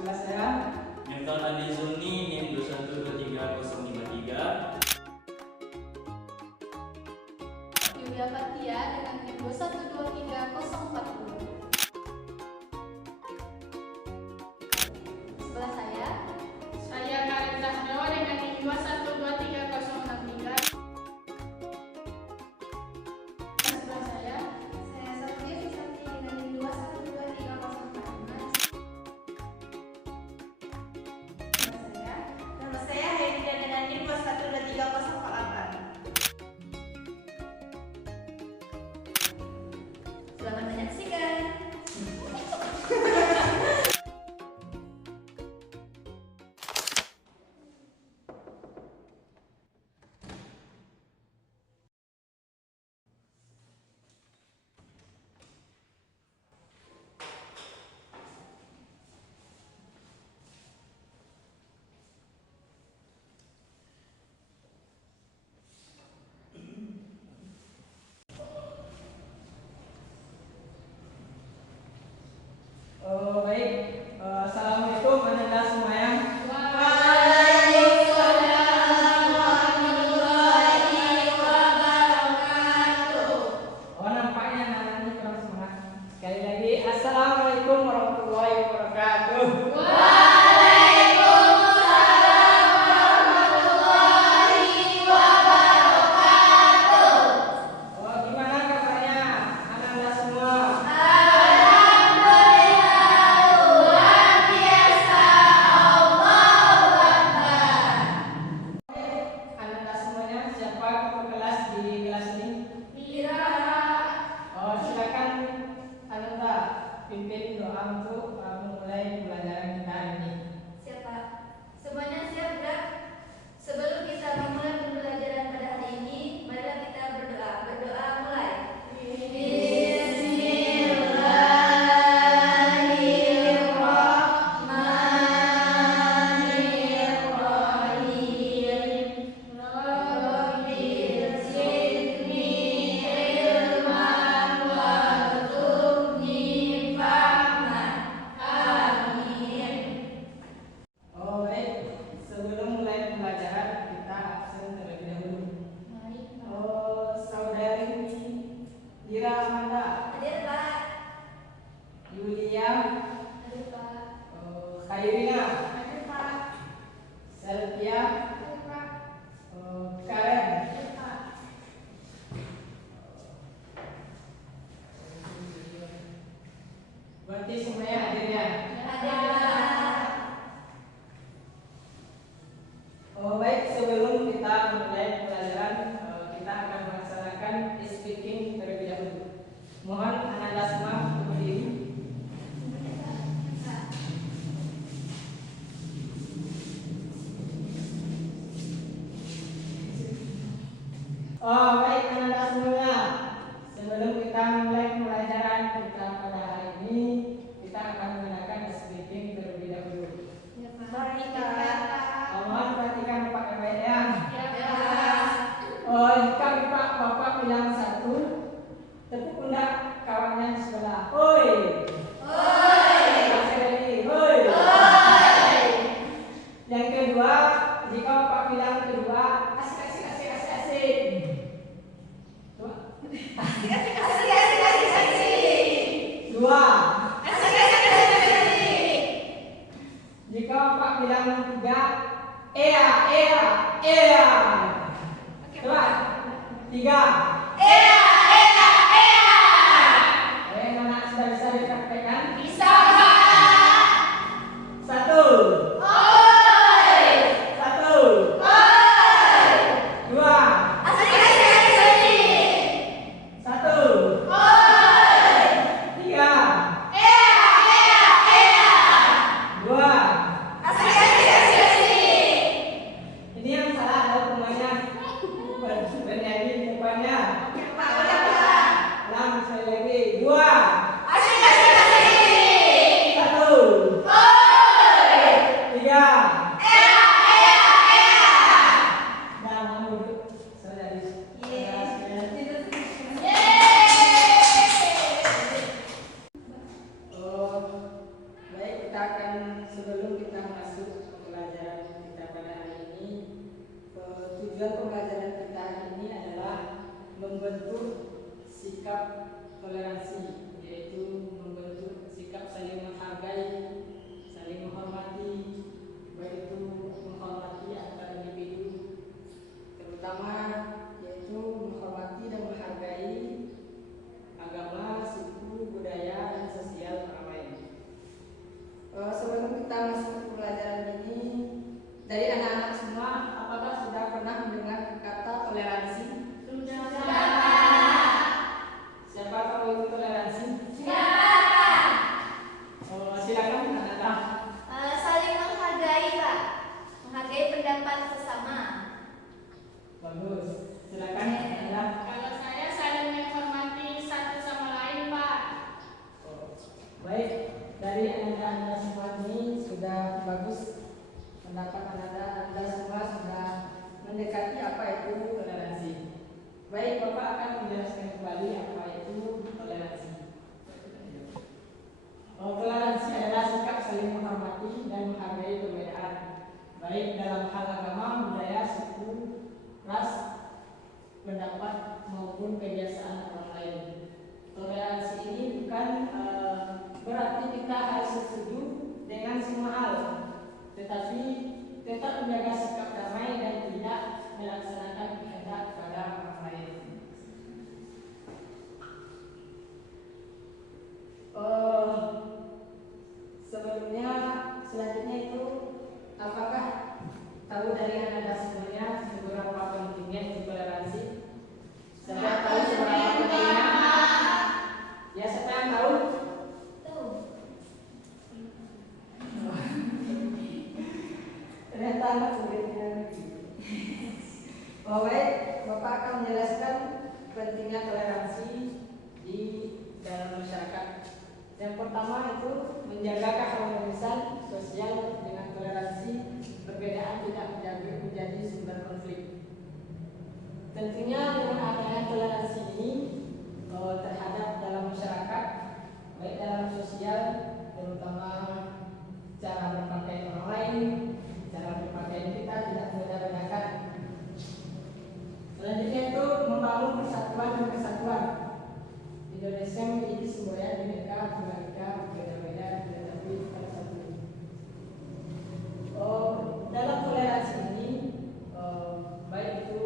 sebelah saya. Newton Adi Zuni NIM 2123053. Yulia Fatia dengan NIM 2123040. Sebelah saya. Saya Karen Zahro dengan NIM 2123063. Sebelah saya. Saya Satria Susanti dengan NIM 2123045. Nama saya Hendra dengan NIM 2123048. Selamat menyaksikan. Baik, assalamualaikum anak-anak semuanya. Oh, nampaknya anak-anak ini kurang semangat. Sekali lagi, assalamualaikum warahmatullahi wabarakatuh. Oh, gimana kabarnya anak-anak semua? Anak-anak semuanya, siapa ketua kelas di kelas ini? Oh, silakan anak-anak pimpin doa untuk memulai pelajaran kita hari ini. Siap, Pak. Semuanya siap, Brak? Sebelum kita memulai pembelajaran pada hari ini, marilah kita berdoa. Berdoa mulai. Bismillahirrahmanirrahim. Rabbil zidni ilman warzuqni fahman. Amin. Oh, baik. Sebelum mulai pembelajaran, kita absen terlebih dahulu. Mari, Pak. Oh, saudari Dira Amanda, Hadir, Pak. Yulia, Hadir, Pak. Khairina, Hadir, Pak. Selvia, Hadir, Pak. Karen. Hadir, Pak. Berarti semuanya hadir ya? Hadir, Pak. Oh, baik. Sebelum kita memulai pelajaran, kita akan melaksanakan speaking terlebih dahulu. Mohon anak-anak semua untuk berdiri. Oh, baik anak-anak semuanya. Sebelum kita mulai pelajaran kita pada hari ini, kita akan menggunakan speaking terlebih dahulu. Baik, Pak. Mohon perhatikan bapak-bapak ya. Ya, Pak. Oh, jika bapak bilang satu, tepuk pundak kawannya di sebelah. Oi. Sekali lagi. Oi. Yang kedua, jika bapak bilang kedua, asik. Dua. Jika bapak bilang tiga, ea. Coba. Tiga. Anak sudah bisa dipraktekkan? Satu. Dua. Satu. Tiga. Dua. Ini yang salah adalah pemainnya bernyanyi di depannya. Ulang sekali lagi. Dua. kita masuk ke pelajaran ini, dari anak-anak semua, apakah sudah pernah mendengar kata toleransi? Siapa tahu itu toleransi? Oh, silakan anak-anak. Saling menghargai, Pak. Menghargai pendapat sesama. Bagus. Silakan anak. Kalau saya saling menghormati satu sama lain, Pak. Oh, baik. Dari anak-anak semua ini sudah bagus. Pendapat anda semua sudah mendekati apa itu toleransi. Baik, Bapak akan menjelaskan kembali apa itu toleransi. Toleransi adalah sikap saling menghormati dan menghargai perbedaan, baik dalam hal agama, budaya, suku, ras, pendapat maupun kebiasaan orang lain. Toleransi ini bukan berarti kita harus setuju dengan semua hal, tetapi tetap menjaga sikap damai dan tidak melaksanakan kehendak pada orang lain. Selanjutnya itu, apakah tahu dari anda sebenarnya seberapa pentingnya toleransi? Siapa tahu seberapa pentingnya? Ya, siapa yang tahu? Ternyata anak muridnya. Oh, baik, Bapak akan menjelaskan pentingnya toleransi di dalam masyarakat. Yang pertama itu menjaga keharmonisan sosial dengan toleransi, perbedaan tidak menjadi sumber konflik. Tentunya dengan adanya toleransi ini terhadap dalam masyarakat, baik dalam sosial, terutama cara berpakaian orang lain, cara berpakaian kita tidak membeda-bedakan. Selanjutnya itu membangun persatuan dan kesatuan. Indonesia menjadi sebuah bineka tunggal ika, berbeda-beda tetapi tetap satu. Dalam toleransi ini, baik itu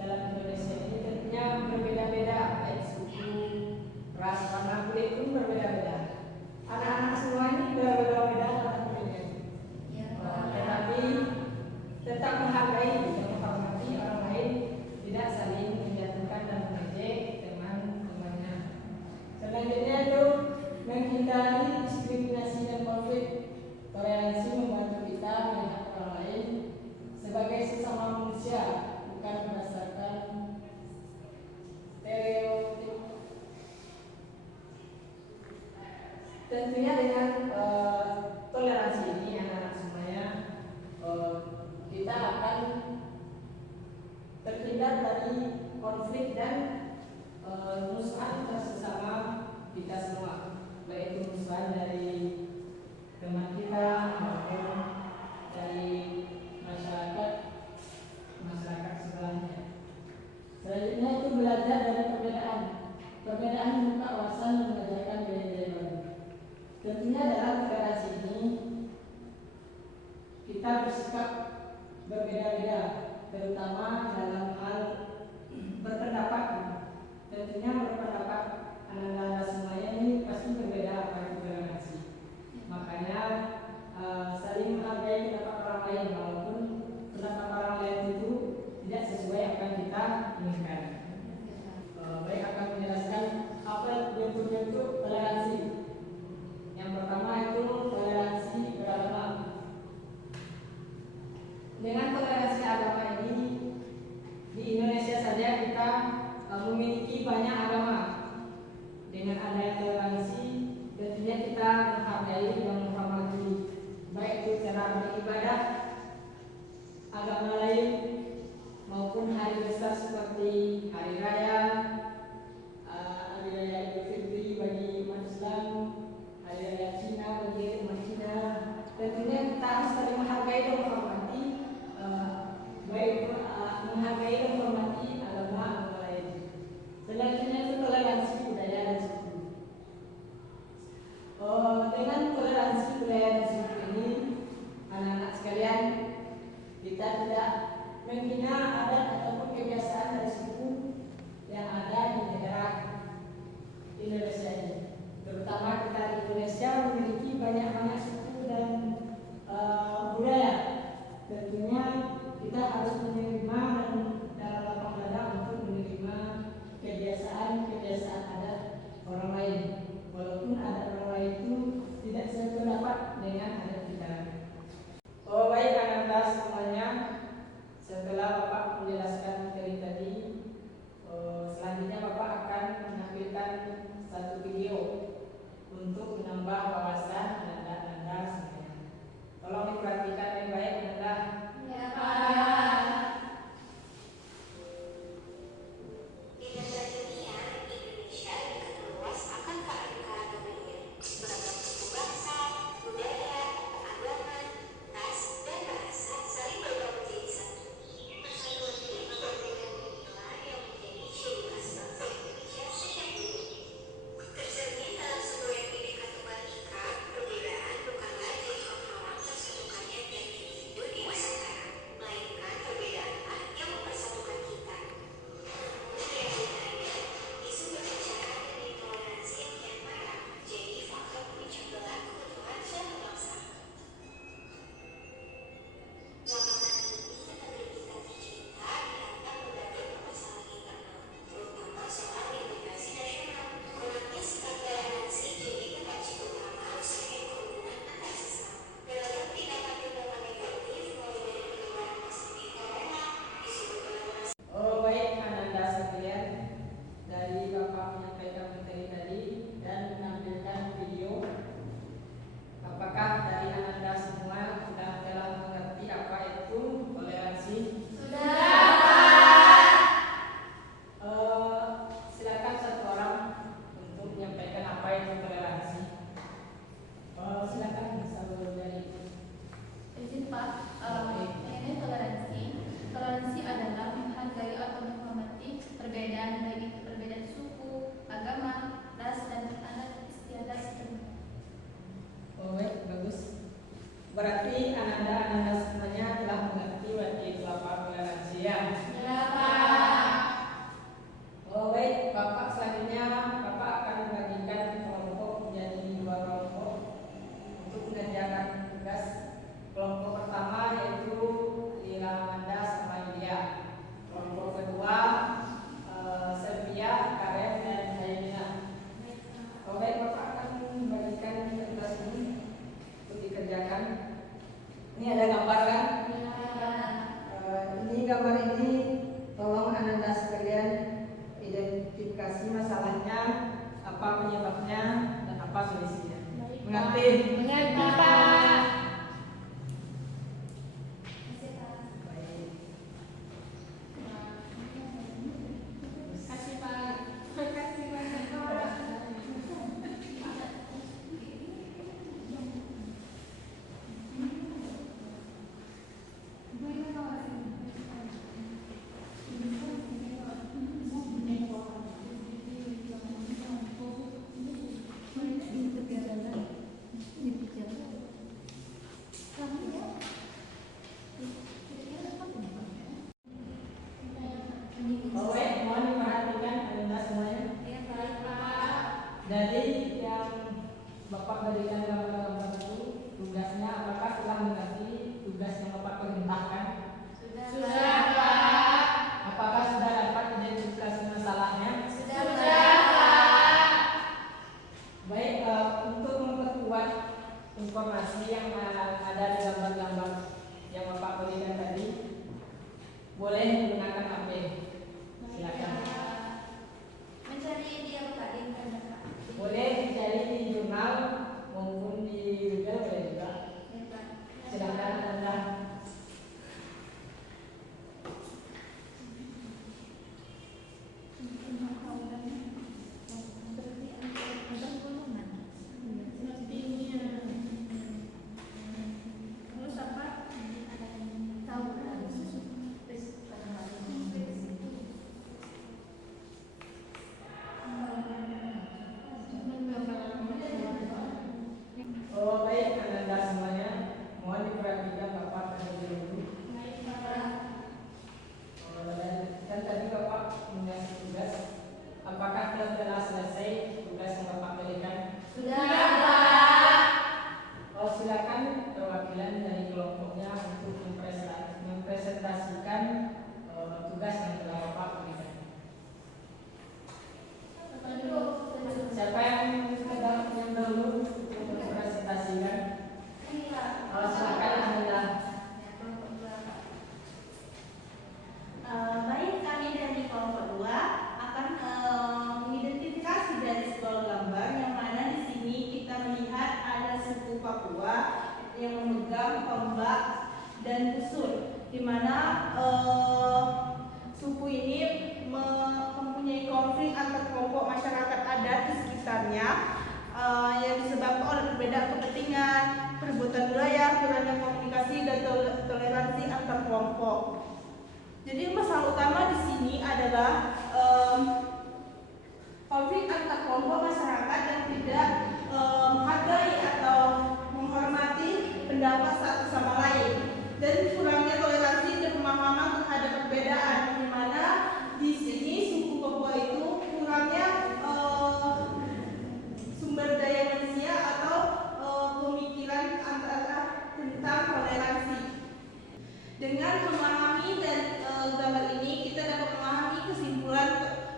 dalam Indonesia ini tentunya berbeda-beda, baik suku, ras, warna kulit pun berbeda-beda. Anak-anak semua ini berbeda-beda warna kulitnya. Tetapi tetap menghargai dan menghormati orang lain, tidak saling menjatuhkan dan mengejek teman-temannya. Selanjutnya itu menghindari diskriminasi dan konflik. Toleransi membantu kita melihat orang lain sebagai sesama manusia, bukan berdasarkan stereotip. Tentunya dengan toleransi ini anak-anak semuanya, kita akan terhindar dari konflik dan musuhan sesama kita semua, baik itu musuhan dari teman kita maupun dari masyarakat sebelahnya. Selanjutnya itu belajar dari perbedaan. Perbedaan membuka wawasan dan mengajarkan gaya-gaya baru. Tentunya dalam toleransi ini kita bersikap berbeda-beda, terutama dalam hal berpendapat. Tentunya berpendapat anak-anak semuanya ini pasti berbeda apa itu toleransi. Makanya saling menghargai pendapat orang lain walaupun pendapat orang lain itu tidak sesuai apa yang kita inginkan. Baik, akan menjelaskan apa bentuk-bentuk toleransi. Yang pertama itu toleransi beragama. Dengan toleransi agama ini di Indonesia saja kita memiliki banyak agama. Dengan adanya toleransi, tentunya kita menghargai dan menghormati baik itu cara beribadah agama lain maupun hari besar seperti hari raya Idul Fitri bagi umat Islam, hari raya Cina bagi umat Cina. Tentunya kita harus saling menghargai dan menghormati, baik itu menghargai dan menghormati agama lain. Selanjutnya itu toleransi budaya dan suku. Dengan toleransi budaya dan suku ini, anak-anak sekalian, kita tidak menghina adat ataupun kebiasaan dari suku yang ada di daerah Indonesia ini. Terutama kita di Indonesia memiliki banyak suku dan Berarti Ananda semuanya telah mengerti wajib Bapak toleransi ya. Oh baik, Bapak selanjutnya Bapak akan membagikan kelompok menjadi 2 kelompok untuk mengerjakan tugas. Kelompok pertama yaitu Lila Amanda sama Yulia. Kelompok kedua Sevia, Karen, dan Hayamina. Oh baik, Bapak akan membagikan tugas ini untuk dikerjakan. Ini ada gambar kan? Ini gambar ini tolong Ananda sekalian identifikasi masalahnya, apa penyebabnya, dan apa solusinya. Mengerti? Mengerti, Pak. Baik. Kasih, Pak. Makasih banyak, Pak. Oh baik, mohon diperhatikan Ananda semuanya. Jadi yang Bapak berikan gambar itu tugasnya apakah telah mengerti tugas yang Bapak perintahkan? Sudah, Pak. Apakah sudah dapat identifikasi masalahnya? Sudah, Pak. Baik, untuk memperkuat informasi yang ada di gambar-gambar yang Bapak berikan tadi, boleh menggunakan HP. Silakan. Mencari di apa Pak? Di internet, Pak. Boleh dicari di jurnal maupun di Google boleh juga. Ya, Pak. Silakan Anda. Terus apa? Oh baik Ananda semuanya, mohon diperhatikan Bapak terlebih dahulu. Dan tadi Bapak mengasih tugas, apakah telah selesai tugas yang Bapak berikan? Sudah, Pak. Oh silakan perwakilan dari kelompoknya untuk mempresentasikan tugas yang telah Bapak berikan. Siapa yang dahulu untuk mempresentasikan? Oh, silakan Ananda. Baik, kami dari kelompok 2 akan mengidentifikasi dari sebuah gambar yang mana di sini kita melihat ada suku Papua yang memegang tombak dan busur, di mana suku ini mempunyai konflik antar kelompok masyarakat adat di sekitarnya yang disebabkan oleh perbedaan kepentingan, perebutan wilayah, kurangnya komunikasi dan toleransi antar kelompok. Jadi masalah utama di sini adalah konflik antar kelompok masyarakat yang tidak menghargai atau menghormati pendapat satu sama lain, dan kurangnya toleransi dan pemahaman terhadap perbedaan, di mana di sini suku Papua itu kurangnya sumber daya manusia atau pemikiran tentang toleransi. Dengan memahami dan gambar ini kita dapat memahami kesimpulan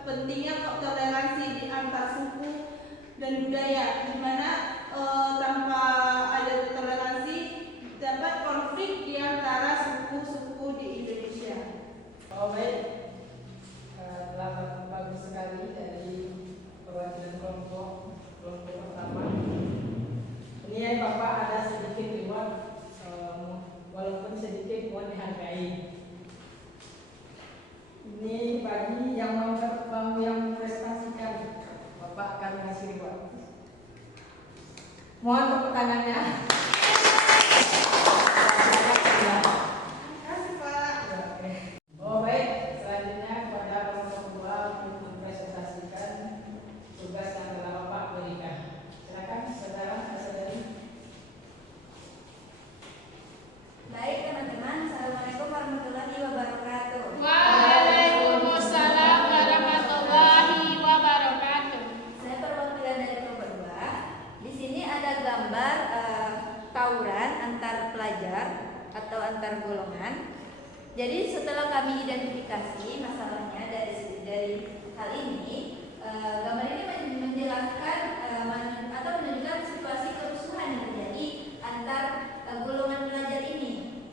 pentingnya toleransi di antar suku dan budaya, di mana tanpa ada toleransi dapat konflik di antara suku-suku di Indonesia. Oh baik, telah bagus sekali dari perwakilan kelompok pertama. Ini ya Bapak ada sedikit reward, walaupun sedikit mohon dihargai. Ini bagi yang memprestasikan, Bapak akan ngasih reward. Mohon tepuk tangannya. Kasih Pak. Oh baik, selanjutnya kepada kelompok 2 untuk mempresentasikan tugas yang telah Bapak berikan. Silakan saudara, saudari. gambar tawuran antar pelajar atau antar golongan. Jadi setelah kami identifikasi masalahnya dari hal ini, gambar ini menjelaskan atau menunjukkan situasi kerusuhan yang terjadi antar golongan pelajar ini.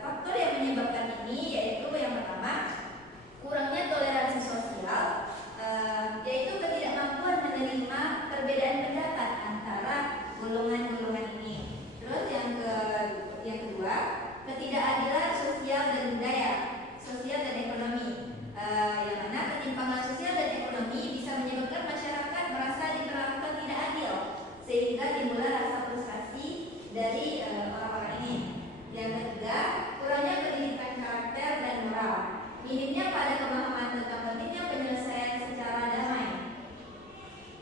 Faktor yang menyebabkan ini yaitu yang pertama, kurangnya toleransi sosial, yaitu ketidakmampuan menerima perbedaan pendapat antara golongan-golongan ini. Terus yang kedua, ketidakadilan sosial dan budaya, sosial dan ekonomi, yang mana ketimpangan sosial dan ekonomi bisa menyebabkan masyarakat merasa diperlakukan tidak adil, sehingga timbullah rasa frustasi dari orang-orang ini. Yang ketiga, kurangnya pendidikan karakter dan moral, minimnya pada pemahaman tentang pentingnya penyelesaian secara damai.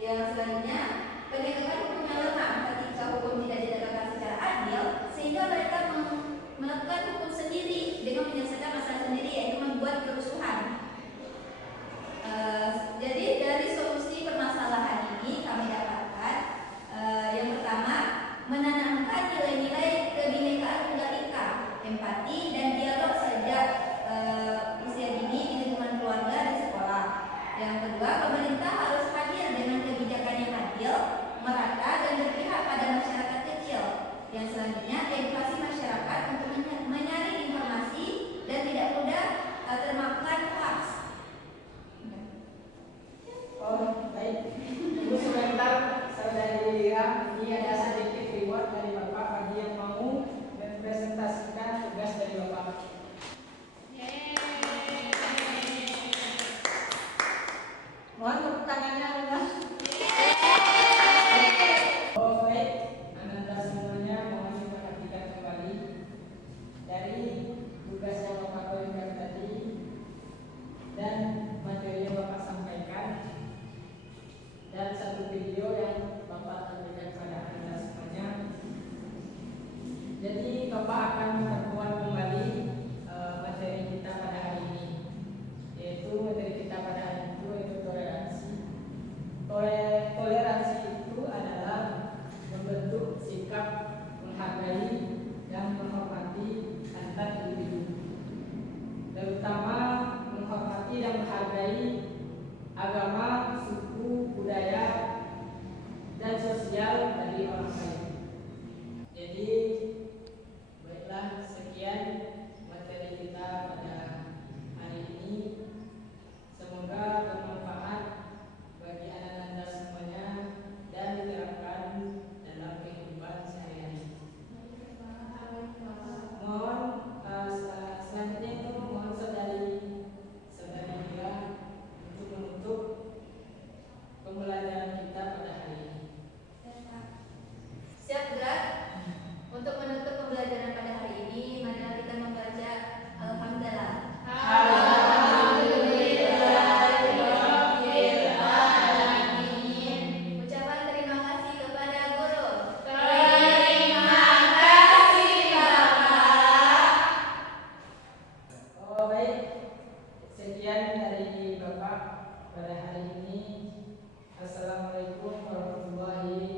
Yang selanjutnya, penegakan hukum yang lemah ketika hukum tidak ditegakkan secara adil, sehingga mereka melakukan hukum sendiri dengan menyelesaikan masalah sendiri, yaitu membuat kerusuhan. Jadi dari solusi permasalahan ini kami dapatkan, yang pertama, menanamkan nilai-nilai kebinekaan tunggal ika, empati dan dialog sejak usia dini di lingkungan keluarga dan sekolah. Yang kedua, pemerintah harus hadir dengan kebijakan yang adil, merata dan berpihak pada masyarakat kecil. Yang selanjutnya, edukasi masyarakat untuk menyaring informasi dan tidak mudah termakan hoax. Oh, baik. Tunggu sebentar, saudari Lira. Ini ada sedikit reward dari Bapak bagi yang mau mempresentasikan tugas dari Bapak. Mohon tepuk tangannya, Lina. Oh, baik. Anda semuanya mohon diperhatikan kembali dari tugas yang Bapak berikan tadi dan materi yang Bapak sampaikan, dan satu video yang Bapak sampaikan kepada Anda semuanya. Jadi Bapak akan memperkuat kembali materi kita pada hari ini, yaitu materi kita pada hari itu yaitu toleransi. Toleransi itu adalah membentuk sikap menghargai dan menghormati antar individu, terutama menghormati dan menghargai agama, suku, budaya, dan sosial dari orang lain. Jadi, baiklah, sekian materi kita pada hari ini. Semoga bermanfaat bagi anak-anak Anda semuanya dan diterapkan dalam kehidupan sehari-hari. Mohon selanjutnya itu mohon saudari Lira untuk menutup pembelajaran kita pada hari ini. Siap gerak? Untuk menutup pembelajaran pada hari ini, marilah kita membaca Alhamdulillah. Ucapan terima kasih kepada guru. Terima kasih Bapak. Oh, baik. Sekian dari Bapak pada hari ini. Assalamualaikum warahmatullahi